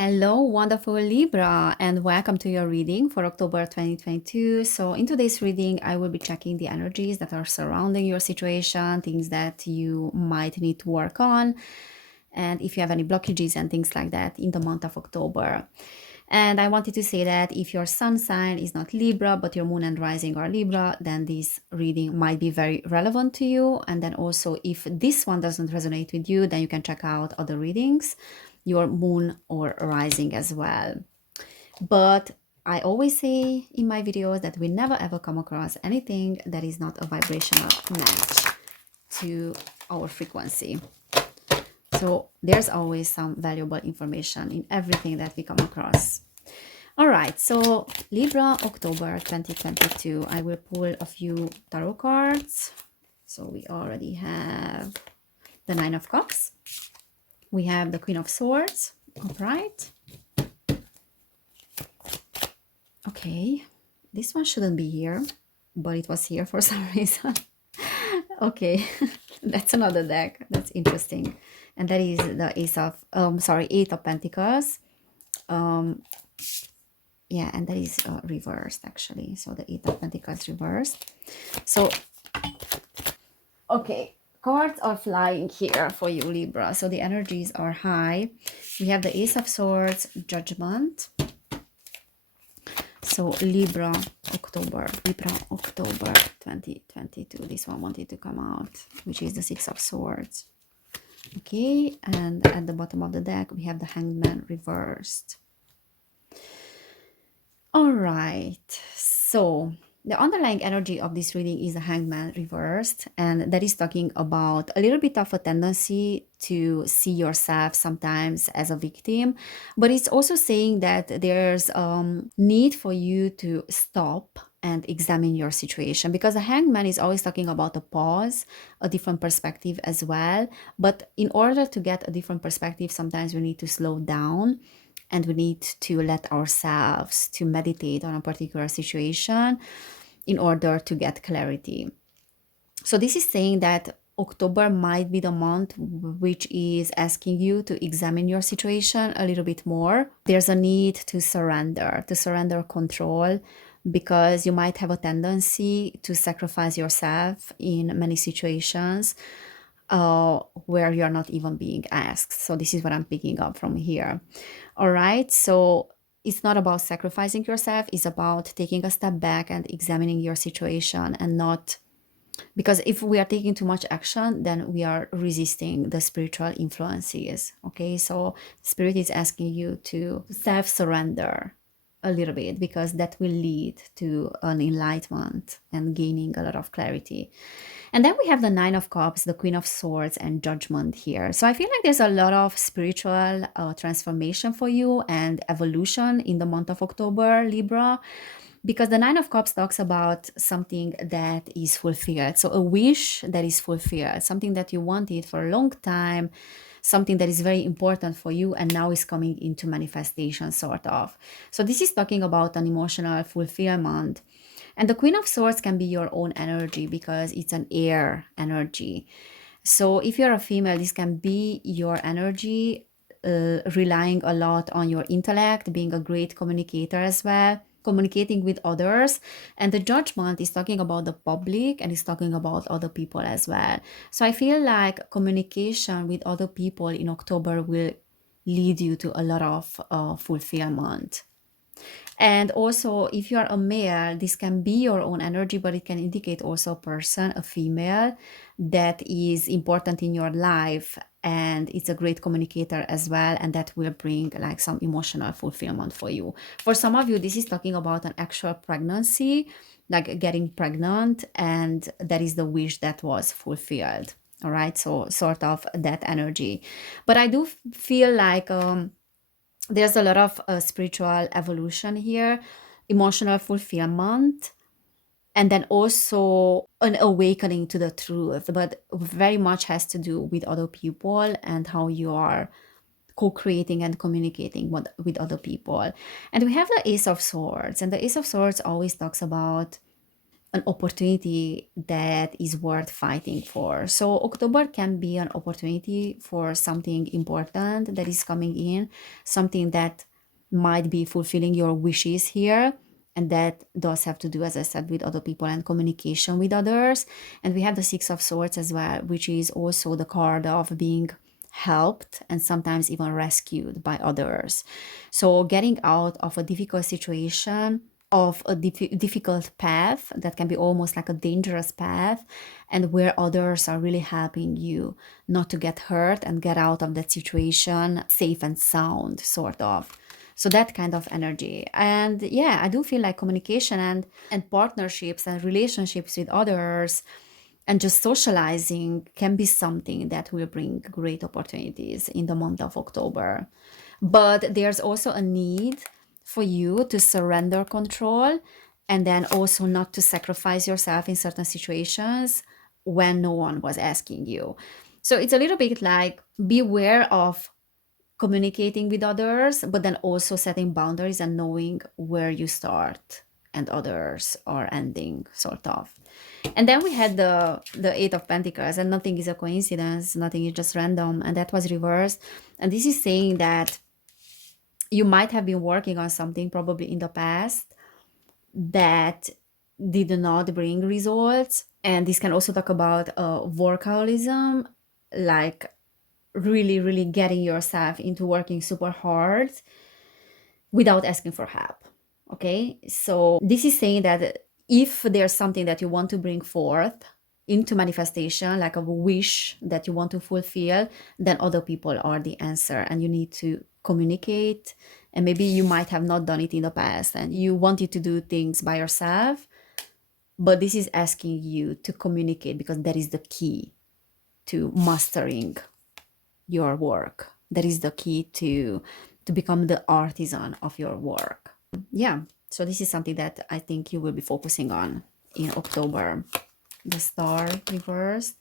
Hello, wonderful Libra, and welcome to your reading for October 2022. So, in today's reading, I will be checking the energies that are surrounding your situation, things that you might need to work on, and if you have any blockages and things like that in the month of October. And I wanted to say that if your sun sign is not Libra, but your moon and rising are Libra, then this reading might be very relevant to you. And then also, if this one doesn't resonate with you, then you can check out other readings, your moon or rising as well. But I always say in my videos that we never ever come across anything that is not a vibrational match to our frequency. So there's always some valuable information in everything that we come across. All right, so Libra, October 2022. I will pull a few tarot cards. So we already have the Nine of Cups. We have the Queen of Swords, upright. Okay, this one shouldn't be here, but it was here for some reason. Okay, that's another deck. That's interesting. And that is the Eight of Pentacles. Yeah, and that is reversed actually. So the Eight of Pentacles reversed. So, okay, cards are flying here for you, Libra. So the energies are high. We have the Ace of Swords, Judgment. So Libra, October 2022. This one wanted to come out, which is the Six of Swords. Okay, and at the bottom of the deck, we have the Hanged Man reversed. All right, so the underlying energy of this reading is the Hanged Man reversed, and that is talking about a little bit of a tendency to see yourself sometimes as a victim, but it's also saying that there's need for you to stop and examine your situation, because the Hanged Man is always talking about a pause, a different perspective as well. But in order to get a different perspective, sometimes we need to slow down and we need to let ourselves to meditate on a particular situation in order to get clarity. So this is saying that October might be the month which is asking you to examine your situation a little bit more. There's a need to surrender control, because you might have a tendency to sacrifice yourself in many situations where you're not even being asked. So this is what I'm picking up from here. All right, so it's not about sacrificing yourself, it's about taking a step back and examining your situation, and not, because if we are taking too much action, then we are resisting the spiritual influences. Okay, so spirit is asking you to self-surrender a little bit, because that will lead to an enlightenment and gaining a lot of clarity. And then we have the Nine of Cups, the Queen of Swords, and Judgment here. So I feel like there's a lot of spiritual transformation for you and evolution in the month of October, Libra, because the Nine of Cups talks about something that is fulfilled. So a wish that is fulfilled, something that you wanted for a long time, something that is very important for you and now is coming into manifestation, sort of. So this is talking about an emotional fulfillment. And the Queen of Swords can be your own energy, because it's an air energy. So if you're a female, this can be your energy, relying a lot on your intellect, being a great communicator as well, communicating with others. And the Judgment is talking about the public, and it's talking about other people as well. So I feel like communication with other people in October will lead you to a lot of fulfillment. And also, if you are a male, this can be your own energy, but it can indicate also a person, a female, that is important in your life, and it's a great communicator as well, and that will bring like some emotional fulfillment for you. For some of you, this is talking about an actual pregnancy, like getting pregnant, and that is the wish that was fulfilled. All right, so sort of that energy. But I do feel like there's a lot of spiritual evolution here, emotional fulfillment, and then also an awakening to the truth, but very much has to do with other people and how you are co-creating and communicating with other people. And we have the Ace of Swords, and the Ace of Swords always talks about an opportunity that is worth fighting for. So October can be an opportunity for something important that is coming in, something that might be fulfilling your wishes here. And that does have to do, as I said, with other people and communication with others. And we have the Six of Swords as well, which is also the card of being helped and sometimes even rescued by others. So getting out of a difficult situation, of a difficult path that can be almost like a dangerous path, and where others are really helping you not to get hurt and get out of that situation safe and sound, sort of. So that kind of energy. And yeah, I do feel like communication and partnerships and relationships with others and just socializing can be something that will bring great opportunities in the month of October. But there's also a need for you to surrender control and then also not to sacrifice yourself in certain situations when no one was asking you. So it's a little bit like beware of communicating with others, but then also setting boundaries and knowing where you start and others are ending, sort of. And then we had the Eight of Pentacles, and nothing is a coincidence, nothing is just random, and that was reversed. And this is saying that you might have been working on something probably in the past that did not bring results. And this can also talk about workaholism, like really, really getting yourself into working super hard without asking for help. Okay, so this is saying that if there's something that you want to bring forth into manifestation, like a wish that you want to fulfill, then other people are the answer, and you need to communicate. And maybe you might have not done it in the past and you wanted to do things by yourself, but this is asking you to communicate, because that is the key to mastering your work. That is the key to become the artisan of your work. Yeah, so this is something that I think you will be focusing on in October. The Star reversed,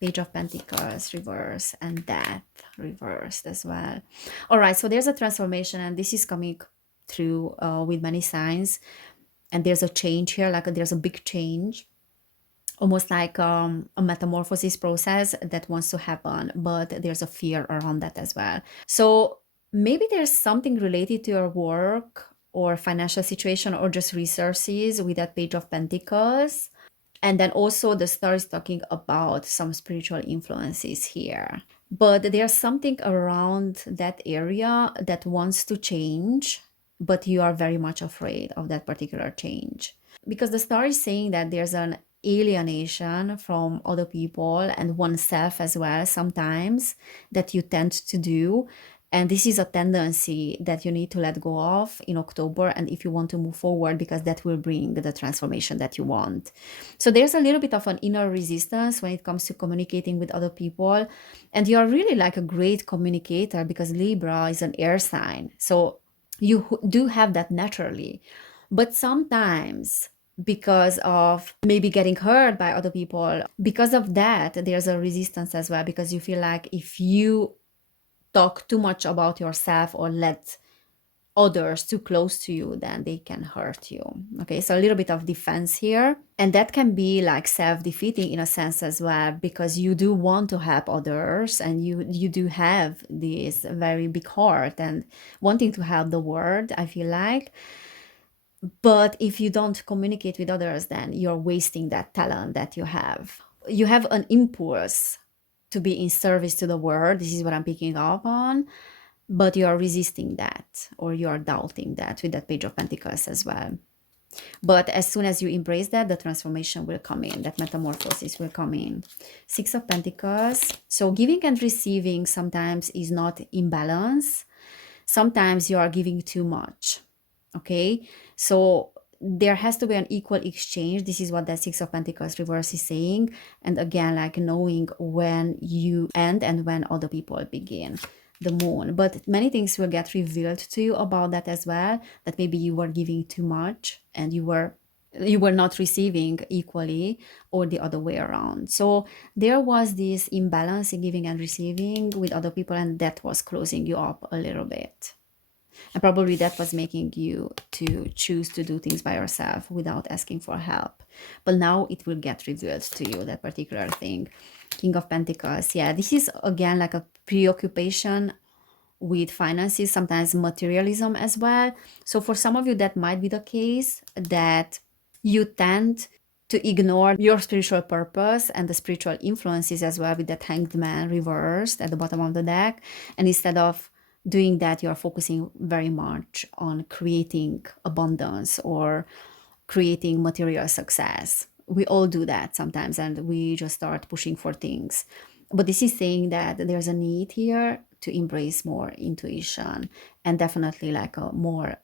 Page of Pentacles reversed, and Death reversed as well. All right, so there's a transformation, and this is coming through with many signs. And there's a change here, like there's a big change, almost like a metamorphosis process that wants to happen, but there's a fear around that as well. So maybe there's something related to your work or financial situation or just resources with that Page of Pentacles. And then also the Star is talking about some spiritual influences here. But there's something around that area that wants to change, but you are very much afraid of that particular change. Because the Star is saying that there's an alienation from other people and oneself as well sometimes that you tend to do. And this is a tendency that you need to let go of in October, and if you want to move forward, because that will bring the transformation that you want. So there's a little bit of an inner resistance when it comes to communicating with other people. And you are really like a great communicator, because Libra is an air sign. So you do have that naturally. But sometimes, because of maybe getting hurt by other people, because of that, there's a resistance as well, because you feel like if you talk too much about yourself or let others too close to you, then they can hurt you. Okay, so a little bit of defense here. And that can be like self-defeating in a sense as well, because you do want to help others, and you do have this very big heart and wanting to help the world, I feel like. But if you don't communicate with others, then you're wasting that talent that you have. You have an impulse to be in service to the world. This is what I'm picking up on. But you are resisting that, or you are doubting that with that Page of Pentacles as well. But as soon as you embrace that, the transformation will come in, that metamorphosis will come in. Six of Pentacles. So giving and receiving sometimes is not in balance. Sometimes you are giving too much. Okay, so there has to be an equal exchange. This is what that Six of Pentacles reverse is saying. And again, like knowing when you end and when other people begin. The Moon. But many things will get revealed to you about that as well, that maybe you were giving too much and you were not receiving equally, or the other way around. So there was this imbalance in giving and receiving with other people, and that was closing you up a little bit. And probably that was making you to choose to do things by yourself without asking for help. But now it will get revealed to you, that particular thing. King of Pentacles. Yeah, this is again like a preoccupation with finances, sometimes materialism as well. So for some of you, that might be the case, that you tend to ignore your spiritual purpose and the spiritual influences as well, with that Hanged Man reversed at the bottom of the deck. And instead of doing that, you're focusing very much on creating abundance or creating material success. We all do that sometimes, and we just start pushing for things. But this is saying that there's a need here to embrace more intuition, and definitely like a more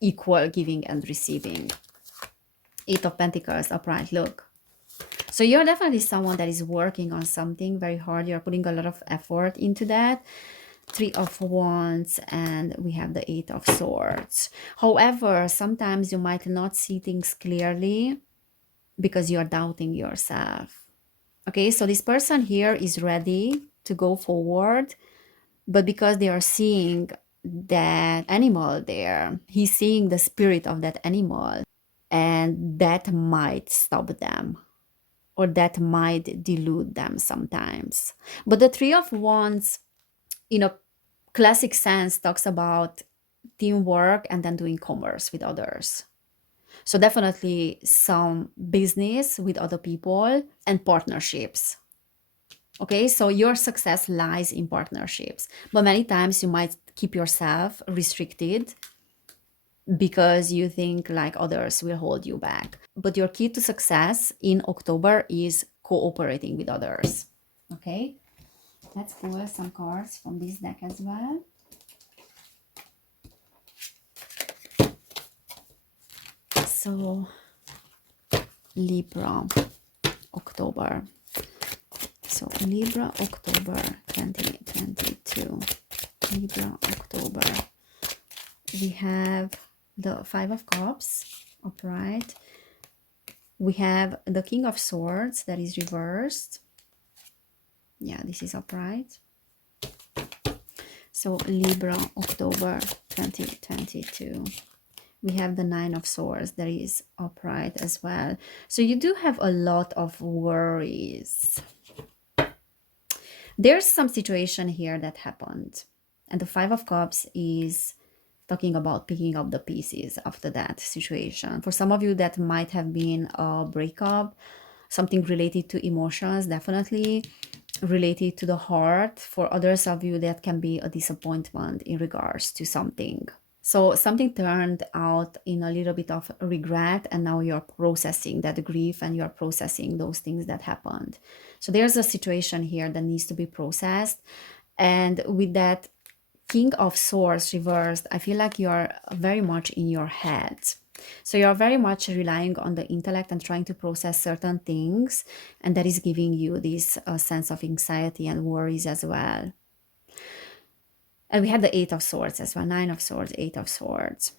equal giving and receiving. Eight of Pentacles upright, look. So you're definitely someone that is working on something very hard. You're putting a lot of effort into that. Three of Wands, and we have the Eight of Swords. However, sometimes you might not see things clearly because you're doubting yourself. Okay, so this person here is ready to go forward, but because they are seeing that animal there, he's seeing the spirit of that animal, and that might stop them, or that might delude them sometimes. But the Three of Wands, in a classic sense, talks about teamwork and then doing commerce with others. So definitely some business with other people and partnerships. Okay, so your success lies in partnerships, but many times you might keep yourself restricted because you think like others will hold you back. But your key to success in October is cooperating with others. Okay, let's pull some cards from this deck as well. So Libra, October. So Libra, October 2022. Libra, October. We have the Five of Cups upright. We have the King of Swords that is reversed. Yeah, this is upright. So Libra, October 2022. We have the Nine of Swords that is upright as well. So you do have a lot of worries. There's some situation here that happened. And the Five of Cups is talking about picking up the pieces after that situation. For some of you, that might have been a breakup, something related to emotions, definitely related to the heart. For others of you, that can be a disappointment in regards to something. So something turned out in a little bit of regret, and now you're processing that grief and you're processing those things that happened. So there's a situation here that needs to be processed. And with that King of Swords reversed, I feel like you're very much in your head. So you're very much relying on the intellect and trying to process certain things. And that is giving you this sense of anxiety and worries as well. And we had the Eight of Swords as well, Nine of Swords, Eight of Swords.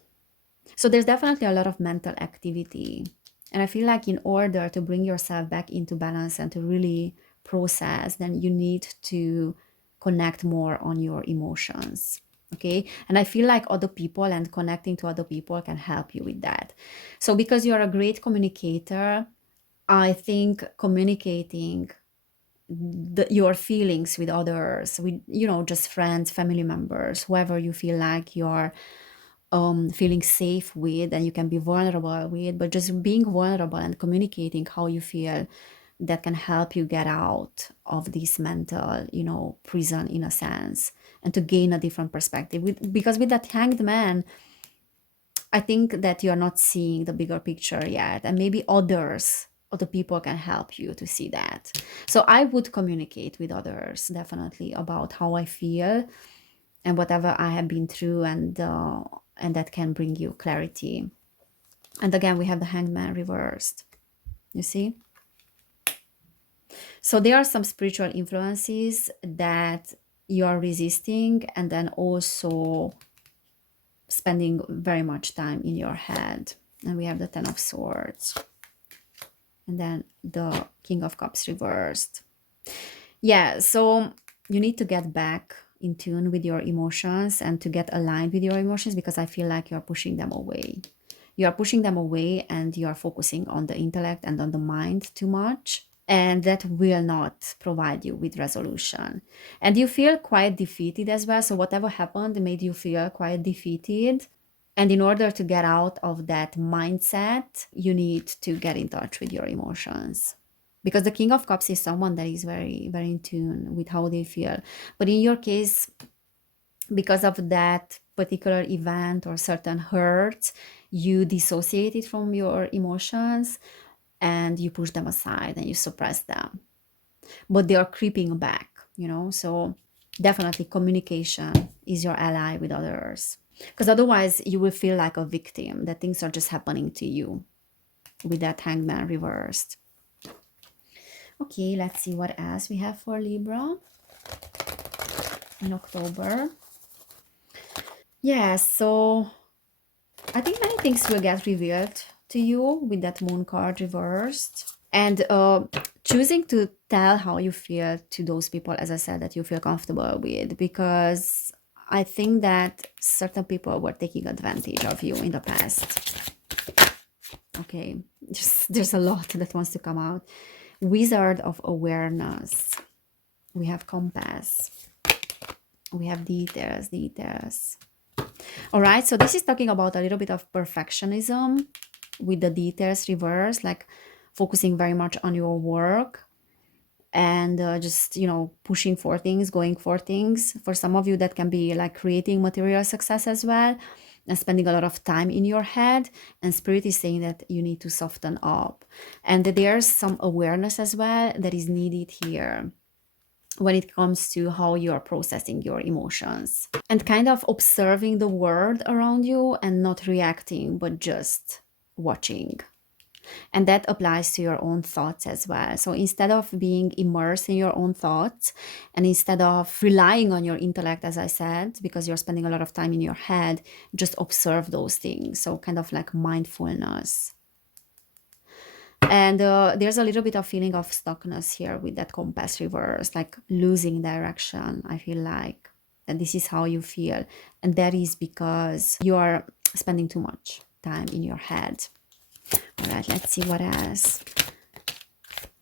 So there's definitely a lot of mental activity. And I feel like in order to bring yourself back into balance and to really process, then you need to connect more on your emotions. Okay. And I feel like other people and connecting to other people can help you with that. So because you're a great communicator, I think communicating your feelings with others, with, you know, just friends, family members, whoever you feel like you're feeling safe with and you can be vulnerable with, but just being vulnerable and communicating how you feel, that can help you get out of this mental, you know, prison in a sense, and to gain a different perspective. Because with that Hanged Man, I think that you're not seeing the bigger picture yet, and maybe other people can help you to see that. So I would communicate with others definitely about how I feel and whatever I have been through, and that can bring you clarity. And again, we have the Hanged Man reversed. You see? So there are some spiritual influences that you are resisting, and then also spending very much time in your head. And we have the Ten of Swords. And then the King of Cups reversed. Yeah, so you need to get back in tune with your emotions and to get aligned with your emotions, because I feel like you're pushing them away. You are pushing them away and you are focusing on the intellect and on the mind too much. And that will not provide you with resolution. And you feel quite defeated as well. So, whatever happened made you feel quite defeated. And in order to get out of that mindset, you need to get in touch with your emotions. Because the King of Cups is someone that is very, very in tune with how they feel. But in your case, because of that particular event or certain hurt, you dissociated from your emotions and you push them aside and you suppress them. But they are creeping back, you know? So definitely communication is your ally with others. Because otherwise, you will feel like a victim, that things are just happening to you with that hangman reversed. Okay, let's see what else we have for Libra in October. Yeah, so I think many things will get revealed to you with that moon card reversed. And choosing to tell how you feel to those people, as I said, that you feel comfortable with, because I think that certain people were taking advantage of you in the past. Okay, there's a lot that wants to come out. Wizard of Awareness. We have Compass. We have details. All right, so this is talking about a little bit of perfectionism with the details reverse, like focusing very much on your work and just, pushing for things, going for things. For some of you, that can be like creating material success as well and spending a lot of time in your head. And Spirit is saying that you need to soften up. And that there's some awareness as well that is needed here when it comes to how you are processing your emotions and kind of observing the world around you and not reacting, but just watching. And that applies to your own thoughts as well. So instead of being immersed in your own thoughts and instead of relying on your intellect, as I said, because you're spending a lot of time in your head, just observe those things. So kind of like mindfulness. And there's a little bit of feeling of stuckness here with that compass reverse, like losing direction. I feel like that this is how you feel. And that is because you are spending too much time in your head. All right, let's see what else.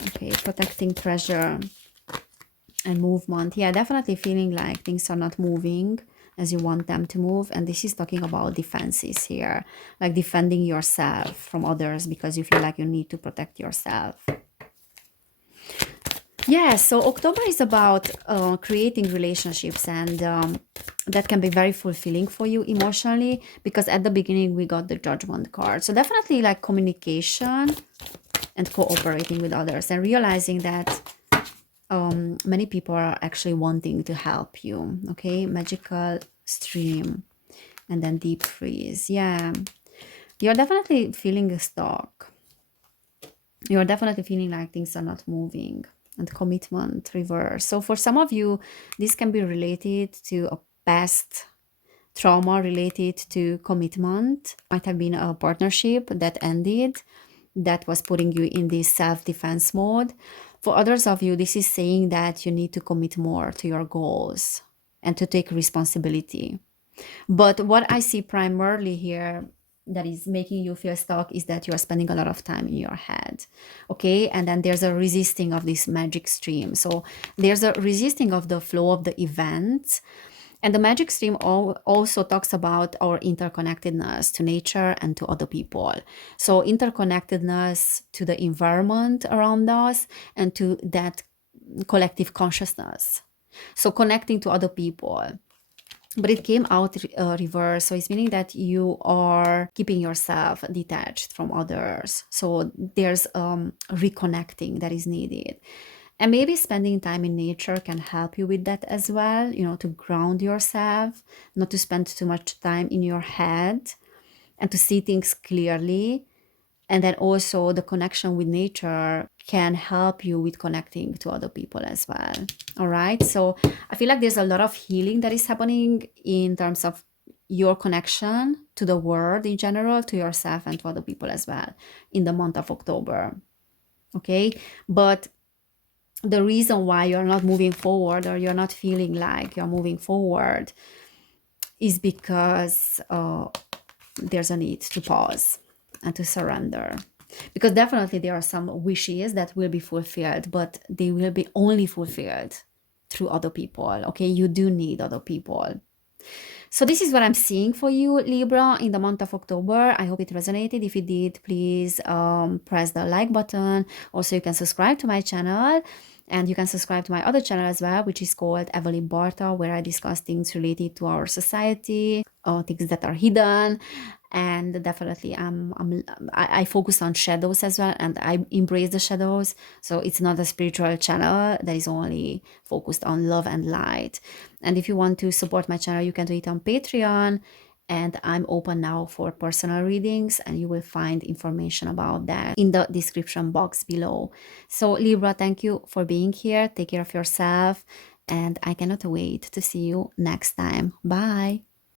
Okay, protecting treasure and movement. Yeah, definitely feeling like things are not moving as you want them to move. And this is talking about defenses here, like defending yourself from others because you feel like you need to protect yourself. Yeah, so October is about creating relationships, and that can be very fulfilling for you emotionally, because at the beginning we got the Judgment card. So definitely like communication and cooperating with others and realizing that many people are actually wanting to help you. Okay, magical stream and then deep freeze. Yeah, you're definitely feeling stuck. You're definitely feeling like things are not moving. And commitment reverse. So for some of you, this can be related to a past trauma related to commitment. Might have been a partnership that ended that was putting you in this self-defense mode. For others of you, this is saying that you need to commit more to your goals and to take responsibility. But what I see primarily here that is making you feel stuck is that you are spending a lot of time in your head. Okay. And then there's a resisting of this magic stream. So there's a resisting of the flow of the events. And the magic stream also talks about our interconnectedness to nature and to other people. So interconnectedness to the environment around us and to that collective consciousness. So connecting to other people. But it came out reverse. So it's meaning that you are keeping yourself detached from others. So there's reconnecting that is needed. And maybe spending time in nature can help you with that as well, to ground yourself, not to spend too much time in your head and to see things clearly. And then also the connection with nature can help you with connecting to other people as well. All right. So I feel like there's a lot of healing that is happening in terms of your connection to the world in general, to yourself and to other people as well in the month of October. Okay. But the reason why you're not moving forward, or you're not feeling like you're moving forward, is because there's a need to pause and to surrender. Because definitely there are some wishes that will be fulfilled, but they will be only fulfilled through other people. Okay, you do need other people. So this is what I'm seeing for you, Libra, in the month of October. I hope it resonated. If it did, please press the like button. Also, you can subscribe to my channel, and you can subscribe to my other channel as well, which is called Evelin Barta, where I discuss things related to our society, things that are hidden. And definitely I focus on shadows as well, and I embrace the shadows. So it's not a spiritual channel that is only focused on love and light. And if you want to support my channel, you can do it on Patreon, and I'm open now for personal readings, and you will find information about that in the description box below. So Libra, thank you for being here. Take care of yourself, and I cannot wait to see you next time. Bye.